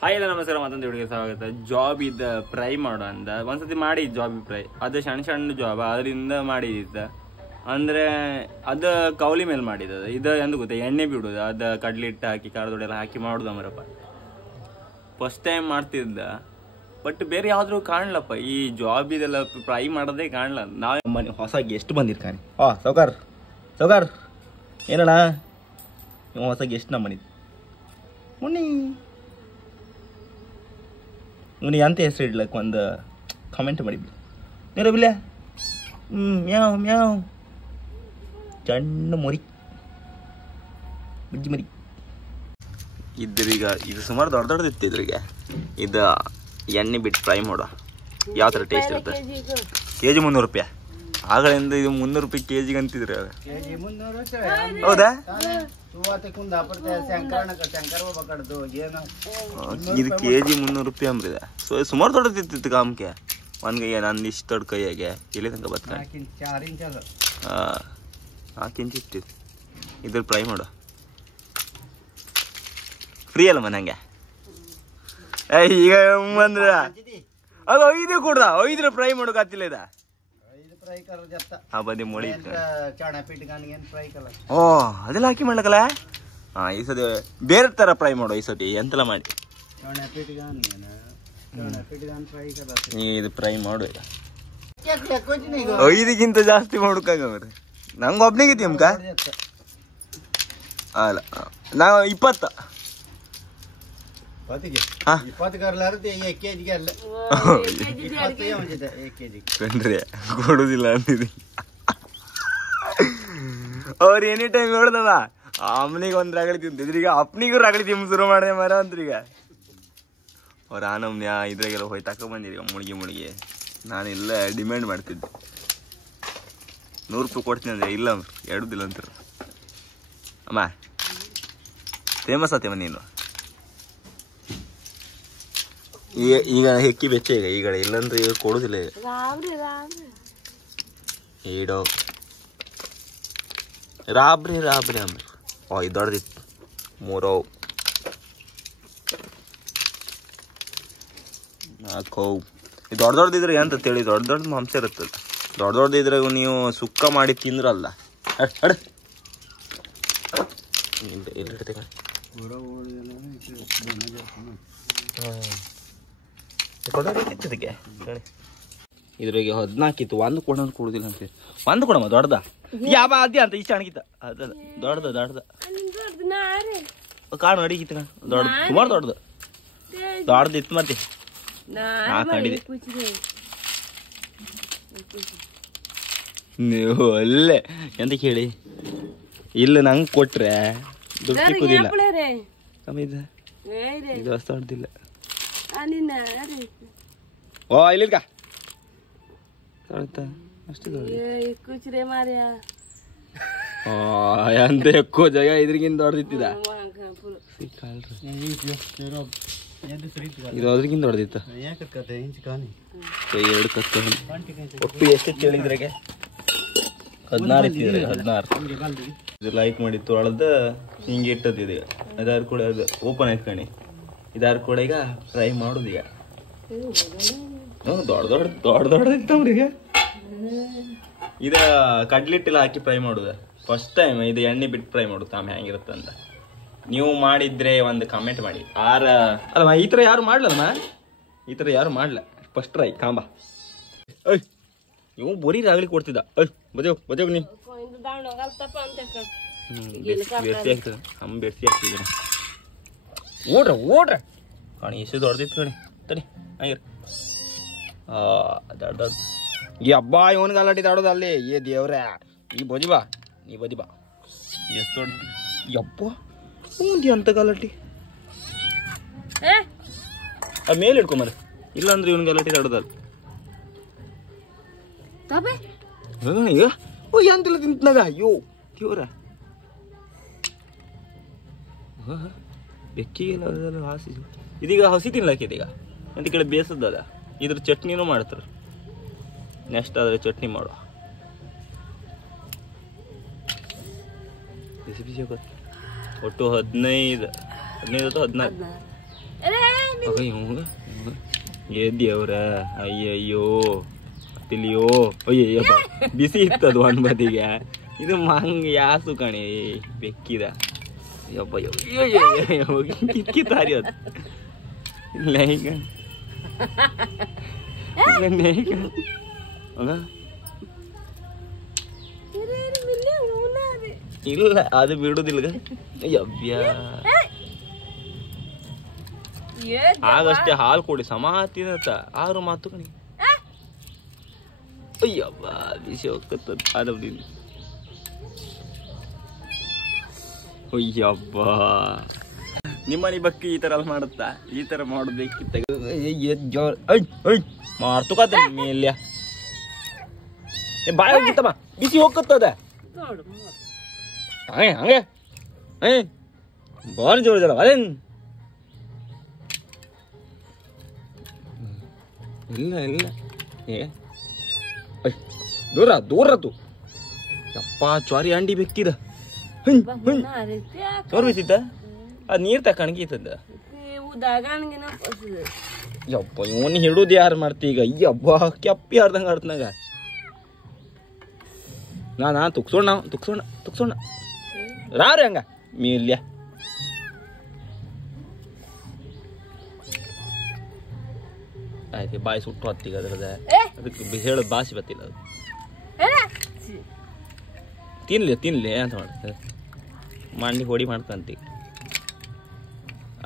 Hi ಎಲ್ಲ ನಮಸ್ಕಾರ ಮತ್ತೊಂದು ಹುಡುಗಿ ಸ್ವಾಗತ. ಜಾಬ್ ಇದ್ದ ಫ್ರೈ ಮಾಡೋ ಅಂದ ಒಂದ್ಸತಿ ಮಾಡಿದ್ ಜಾಬ್ ಫ್ರೈ. ಅದು ಸಣ್ಣ ಸಣ್ಣ ಜಾಬ್ ಅದರಿಂದ ಮಾಡಿದ್ದ ಅಂದ್ರೆ ಅದು ಕೌಲಿ ಮೇಲೆ ಮಾಡಿದ. ಇದು ಎಂದು ಗೊತ್ತಾ, ಎಣ್ಣೆ ಬಿಡುದು, ಅದು ಕಡ್ಲಿಟ್ಟು ಹಾಕಿ ಖಾರದೊಡೆಲ್ಲ ಹಾಕಿ ಮಾಡುದು ಅಮರಪ್ಪ. ಫಸ್ಟ್ ಟೈಮ್ ಮಾಡ್ತಿದ್ದ, ಬಟ್ ಬೇರೆ ಯಾವ್ದು ಕಾಣ್ಲಪ್ಪ. ಈ ಜಾಬ್ ಇದೆಲ್ಲ ಫ್ರೈ ಮಾಡೋದೇ ಕಾಣಲ್ಲ. ನಾವೇ ಮನೆ ಹೊಸ ಗೆಸ್ಟ್ ಬಂದಿರ್ತಾನೆ. ಸೌಕಾರ್ ಸೌಕಾರ್ ಏನಣ್ಣ, ನೀವು ಹೊಸ ಗೆಸ್ಟ್ ನಮ್ಮ ಮನೆ ಮುನ್ನಿ ಇವನಿಗೆ ಅಂತ ಹೆಸರು ಇಡ್ಲಕ್ಕೆ ಒಂದು ಕಮೆಂಟ್ ಮಾಡಿದ್ವಿ ನೀರಬಿಲ್ಲ. ಮ್ಯಾವ್ ಮ್ಯಾವ್ ಸಣ್ಣ ಮೊರಿ ಬುಜ್ಜಿ ಮರಿ ಇದ್ರೀಗ. ಇದು ಸುಮಾರು ದೊಡ್ಡ ದೊಡ್ಡದಿತ್ತು. ಇದ್ರಿಗೆ ಇದು ಎಣ್ಣೆ ಬಿಟ್ಟು ಫ್ರೈ ಮಾಡೋ ಯಾವ ಥರ ಟೇಸ್ಟ್ ಇರುತ್ತೆ. ಕೆಜಿ 300 ರೂಪಾಯಿ. ಆಗಳಿಂದ ಇದು 300 ರೂಪಾಯಿ ಕೆಜಿಗೆ ಅಂತಿದ್ರೆ. ಹೌದಾ? ಇದು ಕೆಜಿ 300 ರೂಪಾಯಿ ಅಂಬ್ರಿದೆ. ಸೊ ಸುಮಾರು ದೊಡ್ಡದಿತ್ತು ಕಾಮ್ಕೆ. ಒಂದು ಕೈಗೆ ನಂದು ಇಷ್ಟು ದೊಡ್ಡ ಕೈಯಾಗೆ ಇಲ್ಲಿ ತನಕ ಬತ್ತ 4 ಇಂಚ್ ಇತ್ತು. ಇದ್ರ ಫ್ರೈ ಮಾಡು ಫ್ರೀ ಅಲ್ಲ ಮನೆಗೆ. ಈಗ ಬಂದ್ರ ಅದು 5 ಕೊಡ್ದ 5 ಫ್ರೈ ಮಾಡೋಕತ್ತಿಲ್ಲ ಇದ. ಬದಿ ಮೊಳಿ ಓ ಅದೆಲ್ಲ ಹಾಕಿ ಮಾಡ್ಲಕ್ಕಲ್ಲ. ಈ ಸತಿ ಬೇರೆ ತರ ಫ್ರೈ ಮಾಡೋ. ಈ ಸತಿ ಎಂತೆಲ್ಲ ಮಾಡಿ ಇದು ಫ್ರೈ ಮಾಡು. ಈಗ 5ಗಿಂತ ಜಾಸ್ತಿ ಮಾಡೋಕಾಗ ನಂಗೆ ಒಬ್ನಿಗಿತ್ತು ಅಮ್ಕ. ಅಲ್ಲ ನಾವು 20 ಕೊಡುದಿಲ್ಲ ಅಂತಿದ್ವಿ. ಅವ್ರು ಎನಿ ಟೈಮ್ ನೋಡ್ದವ ಅಮ್ಮನಿಗೆ ಒಂದ್ ರಗಳಿ ತಿಂತಿದ್ರು. ಈಗ ಅಪ್ಪನಿಗೂ ರಗಳಿ ತಿಂಬ ಶುರು ಮಾಡಿದೆ ಮರ ಅಂತ್ರಿ. ಈಗ ಅವ್ರ ಆನಮ್ಯ ಇದ್ರಾಗೆಲ್ಲ ಹೋಗಿ ತಕೊಂಡ್ ಬಂದಿರಿ ಮುಳುಗಿ. ನಾನೆಲ್ಲ ಡಿಮ್ಯಾಂಡ್ ಮಾಡ್ತಿದ್ದೆ. 100 ರೂಪಾಯಿ ಕೊಡ್ತೀನಿ ಅಂದ್ರೆ ಇಲ್ಲ ಎರಡುದಿಲ್ಲ ಅಂತಾರ. ಅಮ್ಮ ಫೇಮಸ್ ಆತೇವ ನೀನು. ಈಗ ಹೆಕ್ಕಿ ಬೆಚ್ಚ ಈಗ ಇಲ್ಲಂದ್ರೆ ಈಗ ಕೊಡುದಿಲ್ಲ. ಈಡೋ ರಾಬ್ರಿ ಅಂಬ್ರಿ. ಇದು ದೊಡ್ಡದಿತ್ತು 3 4 ಇದು ದೊಡ್ಡದಿದ್ರೆ ಎಂತ ತಿಳಿ ದೊಡ್ಡ ಮಾಂಸ ಇರುತ್ತಲ್ಲ. ದೊಡ್ಡದಿದ್ರೆ ನೀವು ಸುಕ್ಕ ಮಾಡಿ ತಿಂದ್ರಲ್ಲ. ಇದ್ರಾಗೆ 14 ಇತ್ತು. 1 ಕೊಡೋದು ಕೊಡುದಿಲ್ಲ ಅಂತ. 1 ಕೊಡಮ್ಮ ದೊಡ್ಡದ ಯಾವ ಅದೇ ಅಂತ ಇಷ್ಟ ಅಣಗಿತ್ತ. ಅದಲ್ಲ ದೊಡ್ಡದ ಕಾಣು ಅಡಿಗಿತ್ತ ದೊಡ್ಡ ಸುಮಾರು ದೊಡ್ಡದಿತ್ತು. ಮತ್ತೆ ಕಂಡಿದೆ ನೀವು ಅಲ್ಲೇ ಎಂತ ಕೇಳಿ ಇಲ್ಲ ನಂಗೆ ಕೊಟ್ರೆ ದುಡ್ಡು ಸಿಕ್ಕುದಿಲ್ಲ. ಕಮ್ಮಿ ಇದು ಅಷ್ಟು ದೊಡ್ಡದಿಲ್ಲ. ಓ ಇಲ್ಲಿಲ್ಕ ಅಷ್ಟು ಎಂತ ఎక్కువ ಜಾಗ ಇದ್ರಿಗಿಂತ ದೊಡ್ಡದಿತ್ತಿದ. ಇದು ಅದ್ರಿಗಿಂತ ದೊಡ್ಡದಿತ್ತು. 2 ಕತ್ತು ಒಟ್ಟು ಎಷ್ಟು ಕೇಳಿದ್ರಾಗೆ 16 ಇತ್ತಿದ್ರೆ 16. ಇದು ಲೈಕ್ ಮಾಡಿ ತೊಳೆದ ಹಿಂಗೆ ಇಟ್ಟದ. ಈಗ ಅದಾರ ಕೂಡ ಅದು ಓಪನ್ ಆಯ್ತ್ಕಣಿ. ಇದಾರ ಕೂಡ ಈಗ ಫ್ರೈ ಮಾಡುದು. ಈಗ ದೊಡ್ಡ ಇತ್ತವ್ರಿ. ಈಗ ಇದ ಕಡ್ಲಿಟ್ಟೆಲ್ಲ ಹಾಕಿ ಫ್ರೈ ಮಾಡುದ ಫಸ್ಟ್ ಟೈಮ್. ಇದು ಎಣ್ಣೆ ಬಿಟ್ಟು ಫ್ರೈ ಮಾಡುದು ಆಮೇಲೆ ಹೆಂಗಿರುತ್ತೆ ಅಂತ ನೀವು ಮಾಡಿದ್ರೆ ಒಂದು ಕಮೆಂಟ್ ಮಾಡಿ. ಅಲ್ಲ ಈ ಥರ ಯಾರು ಮಾಡ್ಲಮ್ಮ, ಈ ಥರ ಯಾರು ಮಾಡ್ಲ. ಫಸ್ಟ್ ಟ್ರೈ ಕಾಂಬ. ಇವ್ ಬರೀ ರಾಗಲಿ ಕೊಡ್ತಿದ್ದ. ಬದೇವ್ ನೀ ಬೆರ್ಸಿ ಆಗ್ತದ. ಬೆರ್ಸಿ ಆಗ್ತಿದ್ದೀರ ಓಡ್ರ ಕಣಿ. ಎಷ್ಟು ದೊಡ್ಡದಿತ್ತು ಕಣಿ. ತಡಿ ಹಂಗಿರ ದೊಡ್ಡ ಈ ಹಬ್ಬ ಇವನ್ಗೆ ಅಲ್ಲಾಟಿ ದಾಡೋದು ಅಲ್ಲಿ. ಏ ದೇವ್ರ ನೀ ಬದಿ ಬಾ ಎಷ್ಟು ದೊಡ್ಡ ಯಪ್ಪ ಅಂತ ಗಲಾಟಿ. ಅದ್ ಮೇಲೆ ಇಡ್ಕೊಂಬರ. ಇಲ್ಲಾಂದ್ರೆ ಇವನ್ ಗಲಾಟಿ ದಾಡೋದಲ್ಲ. ಈಗ ಎಂತೆಲ್ಲ ತಿಂತನಾಗ. ಅಯ್ಯೋ ದೇವ್ರ ಬೆಕ್ಕಿಗೆಲ್ಲ ಹಾಸಿ. ಇದೀಗ ಹಸಿ ತಿನ್ಲಾಕಿದೆ. ಈಗ ಅಂತ ಕಡೆ ಬೇಸದ ಇದ್ರ ಚಟ್ನಿನೂ ಮಾಡ್ತಾರ. ನೆಕ್ಸ್ಟ್ ಆದ್ರೆ ಚಟ್ನಿ ಮಾಡುವ. ಬಿಸಿ ಬಿಸಿ ಒಟ್ಟು 15 ಅಥವಾ 16 ಏ ದೇವ್ರ ಅಯ್ಯಯ್ಯೋ ತಿಲಿಯೋ ಅಯ್ಯಯ್ಯಪ್ಪ ಬಿಸಿ ಇತ್ತದು ಒಂದ್ ಬದಿಗೆ ಇದು ಮಂಗ ಯಾಸು ಕಣಿ ಬೆಕ್ಕಿದ ಯಪ್ಪ ಕಿತ್ತಾರಿ ಅದು ಇಲ್ಲ ಈಗ ಇಲ್ಲ ಅದು ಬಿಡುದಿಲ್ಲ ಯವ್ಯ ಆಗಷ್ಟೇ ಹಾಲು ಕೊಡಿ ಸಮಾತಿನತ್ತ ಆರು ಮಾತು ಕಣಿ ಅಯ್ಯವ್ವ ಬಿಸಿ ಹೋಗ್ತದ ಆಡೋದಿಲ್ಲ ಅಯ್ಯಬ್ಬ ನಿಮ್ಮನೆ ಬಕ್ಕಿ ಈ ತರ ಮಾಡುತ್ತಾ ಈ ತರ ಮಾಡೋದಕ್ಕಿಂತ ಮಾರ್ತುಕತ್ತ ಮೇಲೆ ಬಾಯ ಹೋಗಿತ್ತಮ್ಮ ಬಿಸಿ ಹೋಗತ್ತದ ಹಂಗೆ ಹಂಗೆ ಬಾರಿ ಜೋರ ಜಲ ಅದೇನ್ ಇಲ್ಲ ಇಲ್ಲ ಏ ದೂರ ದೂರ ತು ಯಪ್ಪ ಚ್ವಾರಿ ಅಂಡಿ ಬೆಕ್ಕಿದ ತೋರ್ಬಿಸಿದ್ದ ಅದ್ ನೀರ್ ತಕಣಗಿತ್ತದ ಯಪ್ಪ ಇವನ್ ಹಿಡುದು ಯಾರು ಮಾಡ್ತಿ ಈಗ ಅಯ್ಯಬ್ಬ ಕೆಪ್ಪಿ ಆಡ್ದಂಗ ಆಡ್ತನಾಗ ನಾ ತುಕ್ಸೋಣ ರಾರಿ ಹಂಗ ಮೀಲ್ಯ ಆಯ್ತು ಬಾಯಿ ಸುಟ್ಟು ಹತ್ತೀಗ ಅದ್ರದ ಅದಕ್ಕೆ ಹೇಳೋದು ಭಾಷೆ ಬತ್ತಿಲ್ಲ ಅದು ತಿನ್ಲಿ ಅಂತ ಮಾಡ್ತಾರೆ ಮಂಡಿ ಹೊಡಿ ಮಾಡ್ತಂತಿ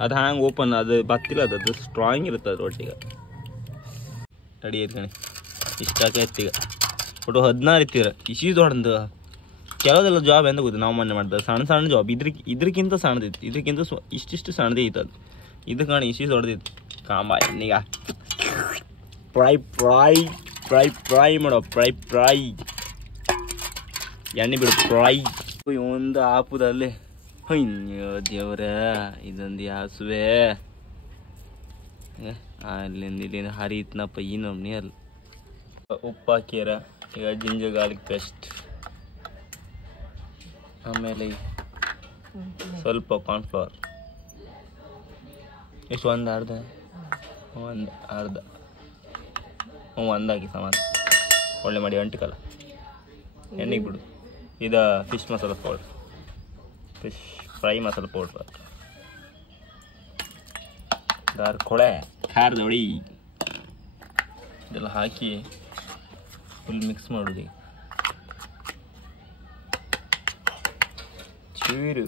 ಅದು ಹಂಗೆ ಓಪನ್ ಅದು ಬತ್ತಿಲ್ಲ ಅದು ಸ್ಟ್ರಾಂಗ್ ಇರುತ್ತೆ ಅದು ರೊಟ್ಟಿಗೆ ರೆಡಿ ಐತೆ ಕಣಿ ಇಷ್ಟಾಕೆ ಎತ್ತೀಗ ಒಟ್ಟು 16 ಇತ್ತೀರ ಇಶಿ ದೊಡ್ಡದು ಕೆಲವುದೆಲ್ಲ ಜಾಬ್ ಎಂತ ಗೊತ್ತು ನಾವು ಮೊನ್ನೆ ಮಾಡ್ತಾರೆ ಸಣ್ಣ ಜಾಬ್ ಇದ್ರಕ್ಕಿಂತ ಸಣ್ಣದಿತ್ತು ಇದಕ್ಕಿಂತ ಇಷ್ಟಿಷ್ಟು ಸಣ್ಣದೇ ಇತ್ತು ಅದು ಇದು ಕಾಣಿ ಇಶಿ ದೊಡ್ಡದಿತ್ತು ಕಾಂಬ ಎಣ್ಣೀಗ ಫ್ರೈ ಮಾಡೋ ಫ್ರೈ ಎಣ್ಣೆ ಬಿಡು ಫ್ರೈ ಒಂದು ಆಪುದಲ್ಲಿ ಅಯ್ಯೋ ದೇವ್ರ ಇದೊಂದು ಯಾಸುವೆ ಇಲ್ಲಿಂದ ಹರಿತ್ನಪ್ಪ ಈ ನಮ್ನಿ ಅಲ್ಲಿ ಉಪ್ಪು ಹಾಕ್ಯಾರ ಈಗ ಜಿಂಜರ್ ಗಾರ್ಲಿಕ್ ಪೇಸ್ಟ್ ಆಮೇಲೆ ಸ್ವಲ್ಪ ಕಾರ್ನ್ಫ್ಲವರ್ ಎಷ್ಟು ಒಂದು ಅರ್ಧ ಒಂದಾಗಿ ಸಮಾನ ಒಳ್ಳೆ ಮಾಡಿ ಅಂಟಿಕಲ್ಲ ಎಣ್ಣೆಗೆ ಬಿಡು ಇದು fish masala powder fish fry masala powder ಕೊಳೆ ಖಾರದ ಹೊಡಿ ಇದೆಲ್ಲ ಹಾಕಿ ಫುಲ್ ಮಿಕ್ಸ್ ಮಾಡೋದು ಚೂರು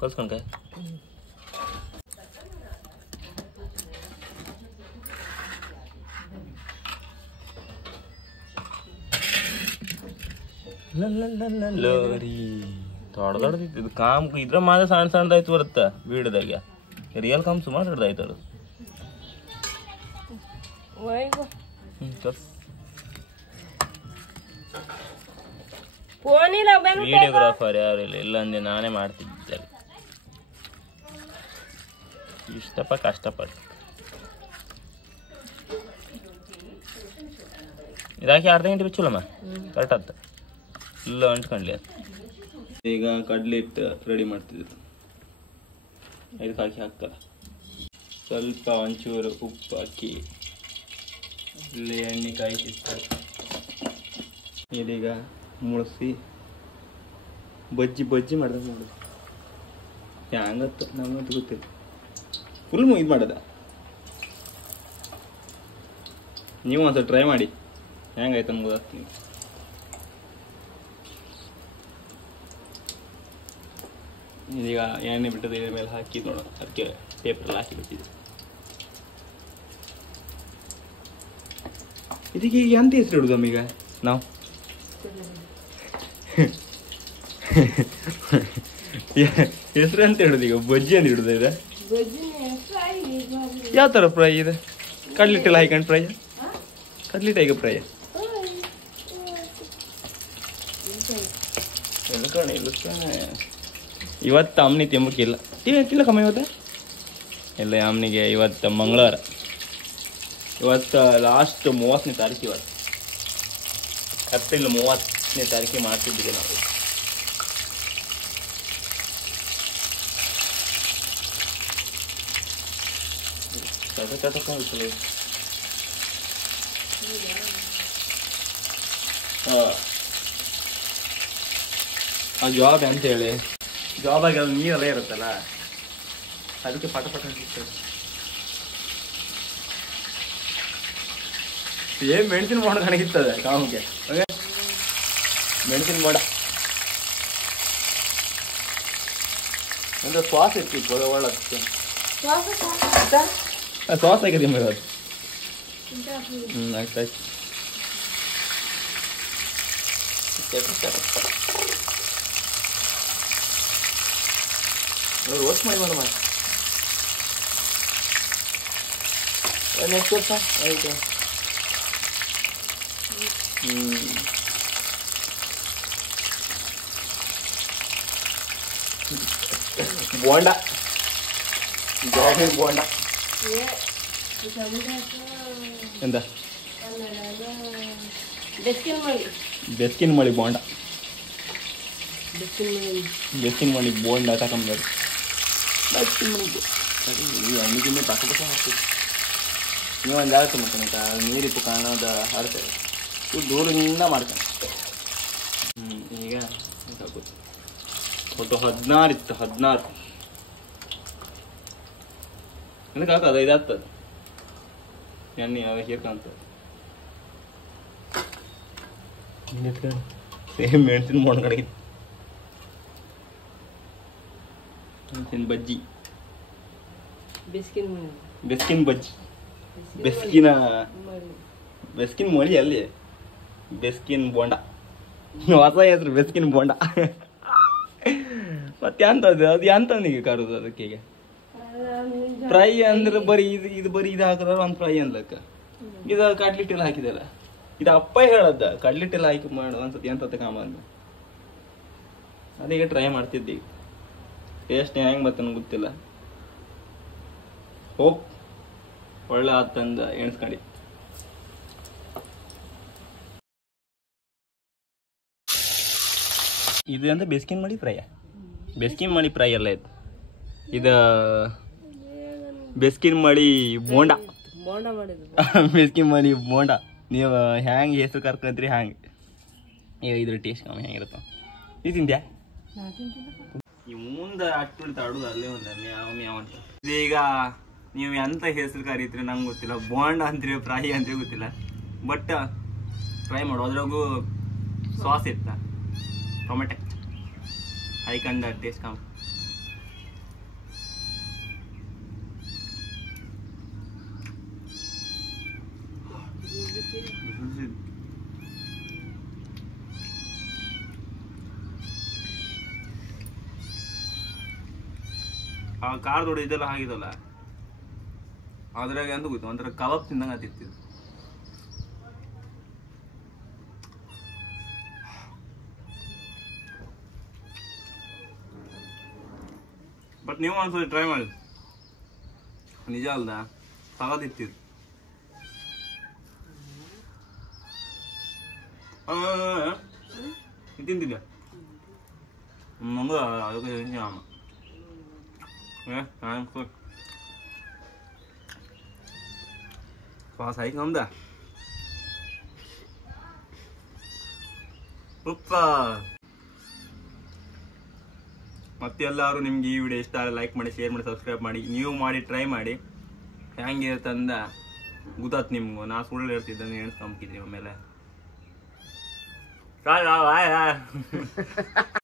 ಕಲ್ಸ್ಕೊಂಡ್ಕಾಯ ಲೋರಿ ದೊಡ್ಡದಿತ್ತು ಇದು ಕಾಮ್ ಇದ್ರ ಮಾತ್ರ ಸಣ್ಣದಾಯ್ತು ಬರುತ್ತ ವೀಡ್ದಾಗ ರಿಯಲ್ ಕಾಮ್ ಸುಮಾರು ದೊಡ್ಡದಾಯ್ತು ಅದು ವಿಡಿಯೋಗ್ರಾಫರ್ ಯಾರು ಇಲ್ಲ ಇಲ್ಲಂದೆ ನಾನೇ ಮಾಡ್ತಿದ್ದೆ ಕಷ್ಟಪಟ್ಟು ಇದಾಕಿ ಅರ್ಧ ಗಂಟೆ ಬಿಚ್ಚುಲ್ಲಮ್ಮ ಕರೆಕ್ಟ್ ಆತ ಇಲ್ಲ ಅಂಟ್ಕೊಂಡ್ಲಿ ಈಗ ಕಡ್ಲೆ ಹಿಟ್ಟು ರೆಡಿ ಮಾಡ್ತಿದ್ರು ಇದಕ್ಕೆ ಹಾಕಲ್ಲ ಸ್ವಲ್ಪ ಒಂಚೂರು ಉಪ್ಪು ಹಾಕಿ ಇಲ್ಲಿ ಎಣ್ಣೆ ಕಾಯಿಸಿರ್ತಾರೆ ಇದೀಗ ಮುಳಿಸಿ ಬಜ್ಜಿ ಮಾಡ್ದಂಗೆ ಮಾಡೋದು ಹ್ಯಾಂಗತ್ತು ನಮಗಂತೂ ಗೊತ್ತಿಲ್ಲ ಫುಲ್ ಇದು ಮಾಡೋದ ನೀವು ಒಂದ್ಸಲ ಟ್ರೈ ಮಾಡಿ ಹೆಂಗಾಯ್ತು ನಮ್ಗೆ ಗೊತ್ತಾಗ್ತೀನಿ ಇದೀಗ ಎಣ್ಣೆ ಬಿಟ್ಟದ ಇದ್ರ ಮೇಲೆ ಹಾಕಿ ನೋಡೋಣ ಅದಕ್ಕೆ ಪೇಪರ್ ಹಾಕಿ ಬಿಟ್ಟಿದೆ ಇದಕ್ಕೆ ಈಗ ಎಂತ ಹೆಸರು ಇಡುದು ಈಗ ನಾವು ಹೆಸರು ಅಂತ ಹಿಡುದು ಈಗ ಬಜ್ಜಿ ಅಂತ ಹಿಡುದ ಇದೆ ಯಾವ ತರ ಫ್ರೈ ಇದೆ ಕಡ್ಲಿಟ್ಟೆಲ್ಲ ಹಾಕೊಂಡು ಫ್ರೈ ಕಡ್ಲಿಟ್ಟು ಈಗ ಫ್ರೈ ಇವತ್ತು ಅಮ್ಮನಿ ತಿಂಬಕ್ಕಿಲ್ಲ ತಿನ್ನಕ್ಕಿಲ್ಲ ಕಮ್ಮಿ ಇವತ್ತು ಇಲ್ಲ ಅಮ್ಮನಿಗೆ ಇವತ್ತು ಮಂಗಳವಾರ ಇವತ್ತು ಲಾಸ್ಟ್ 30ನೇ ತಾರೀಕು ಇವತ್ತು ಏಪ್ರಿಲ್ 30ನೇ ತಾರೀಕಿಗೆ ಮಾಡ್ತಿದ್ದೀವಿ ನಾವು ಆ ಜಾಬ್ ಅಂತ ಹೇಳಿ ಜಾಬ್ ಆಗಿ ಅದು ನೀರೆಲ್ಲ ಇರುತ್ತಲ್ಲ ಅದಕ್ಕೆ ಪಟ ಪಟ ಅನ್ಸುತ್ತೆ. ಏನ್ ಮೆಣಸಿನ ಬೋಂಡ ಕಾಣಿಸ್ತದೆ ಕಾಮಿಗೆ. ಮೆಣಸಿನ ಬೋಂಡ ಅಂದ್ರೆ ಶ್ವಾಸ ಇರ್ತಿತ್ತು ಒಳ್ಳಕ್ಕೆ ಶ್ವಾಸ ಆಗಿದೆ ಇರೋದು. ಆಯ್ತಾಯ್ತು. ರೋಸ್ಟ್ ಮಾಡಿ ಮೇಡಮ್ ನೆಕ್ಸ್ಟ್ ವರ್ಷ ಆಯ್ತು. ಬೋಂಡ ಬೋಂಡ ಎಂತ ಬೆಸ್ಕಿನ ಮಳಿ ಬೋಂಡ ಬೆಸ್ಕಿನ ಮಳಿ ಬೋಂಡ ತಗೊಂಡ್ಬಾರ್ದು. ಅಣ್ಣಿಗಿನ್ನ ತಕ್ಕ ಹಾಕ್ತೀವಿ. ನೀವೊಂದು ಜಾಗ ಮಾಡ್ಕೊಳಕ ನೀರಿತ್ತು ಕಾಣೋದ ಹಾಡ್ತೇವೆ ದೂರದಿಂದ ಮಾಡ್ತಾನೆ. ಈಗ ಒಟ್ಟು 16 ಇತ್ತು. 16 ನನಗೆ ಹಾಕೋದು ಇದಾಗ್ತದೆ ಎಣ್ಣೆ ಅವ ಹೀರ್ಕಂತ ಸೇಮ್ ಮೆಣಸಿನ ಬೋಂಡ ಕಡೆಗೆ ಮೆಣಸಿನ ಬಜ್ಜಿ ಬೆಸ್ಕಿನ ಬಜ್ಜಿ ಬೆಸ್ಕಿನ ಮಳಿ ಅಲ್ಲಿ ಬೆಸ್ಕಿನ ಬೋಂಡ ಹೊಸ ಹೆಸರು ಬೆಸ್ಕಿನ ಬೋಂಡ. ಮತ್ತೆ ಎಂತದ್ದು ಅದು ಎಂತನಿಗೆ ಕರುದು ಅದಕ್ಕೆ ಫ್ರೈ ಅಂದ್ರೆ ಬರೀ ಇದು ಬರೀ ಇದು ಹಾಕಿದ್ರೆ ಒಂದು ಫ್ರೈ ಅನ್ಲಕ್ಕ. ಇದು ಕಡ್ಲಿಟ್ಟೆಲ್ಲ ಹಾಕಿದಲ್ಲ ಇದು ಅಪ್ಪ ಹೇಳದ್ದ ಕಡ್ಲಿಟ್ಟೆಲ್ಲ ಹಾಕಿ ಮಾಡು ಅನ್ಸತಿ ಎಂತ ಕಾಮ ಅಂತ. ಅದೀಗ ಟ್ರೈ ಮಾಡ್ತಿದ್ದೆ. ಟೇಸ್ಟ್ ಹೆಂಗೆ ಮತ್ತೆ ನನಗೆ ಗೊತ್ತಿಲ್ಲ. ಹೋಪ್ ಒಳ್ಳೆ ಆತಂದ ಎಣಿಸ್ಕೊಂಡು. ಇದು ಅಂತ ಬೆಸ್ಕಿನ್ ಮಾಡಿ ಫ್ರೈ ಅಲ್ಲ ಇದು. ಇದು ಬೆಸ್ಕಿನ್ ಮಾಡಿ ಬೋಂಡ ಬೆಸ್ಕಿನ್ ಮಾಡಿ ಬೋಂಡ. ನೀವು ಹ್ಯಾಂಗೆ ಹೆಸರು ಕರ್ಕೊಂಡ್ರಿ ಹ್ಯಾಂಗೆ ಈಗ ಇದ್ರ ಟೇಸ್ಟ್ ಕಮ್ಮಿ ಹೆಂಗಿರುತ್ತೆ. ಇದು ತಿಂದ್ಯಾ? ಈ ಮುಂದೆ ಅಟ್ಟು ತಾಡೋದು ಅಲ್ಲೇ ಒಂದು ಮ್ಯಾವ್ ಮ್ಯಾವ್ ಅಂತ. ಇದೀಗ ನೀವು ಎಂತ ಹೆಸರು ಕರೀತೀರಿ ನಂಗೆ ಗೊತ್ತಿಲ್ಲ. ಬೋಂಡ ಅಂತೀರಿ ಫ್ರೈ ಅಂತೀರಿ ಗೊತ್ತಿಲ್ಲ. ಬಟ್ ಟ್ರೈ ಮಾಡು. ಅದ್ರಾಗೂ ಸಾಸ್ ಇತ್ತ ಟೊಮೆಟೊ ಹೈಕಂಡ ಟೇಸ್ಟ್ ಕಮ್ಮಿ. ಆ ಖಾರದೊಡೆ ಇದೆಲ್ಲ ಹಾಗಿದಲ್ಲ ಅದ್ರಾಗ ಅಂತ ಗೊತ್ತು ಒಂಥರ ಕಬಾಬ್ ತಿಂದಂಗೆ ಆತಿತ್ತು. ಬಟ್ ನೀವು ಒಂದ್ಸಲ ಟ್ರೈ ಮಾಡಿ ನಿಜ ಅಲ್ದ ಸಗದಿತ್ತು. ತಿಂತಿದ್ದೆ ನಂಗೂ ಅದಕ್ಕೆ ಪಾಸ್ ಆಯ್ತು ನಮ್ದ ಉಪ್ಪ. ಮತ್ತೆಲ್ಲರೂ ನಿಮ್ಗೆ ಈ ವಿಡಿಯೋ ಇಷ್ಟ ಆದರೆ ಲೈಕ್ ಮಾಡಿ, ಶೇರ್ ಮಾಡಿ, ಸಬ್ಸ್ಕ್ರೈಬ್ ಮಾಡಿ. ನೀವು ಮಾಡಿ ಟ್ರೈ ಮಾಡಿ ಹೆಂಗಿರುತ್ತಂದ ಗೊತ್ತಾತ್ ನಿಮ್ಗೂ. ನಾ ಸುಳ್ಳು ಹೇಳ್ತಿದ್ದ ಎಣಿಸ್ಕೊಂಬಿದ್ರಿ ಆಮೇಲೆ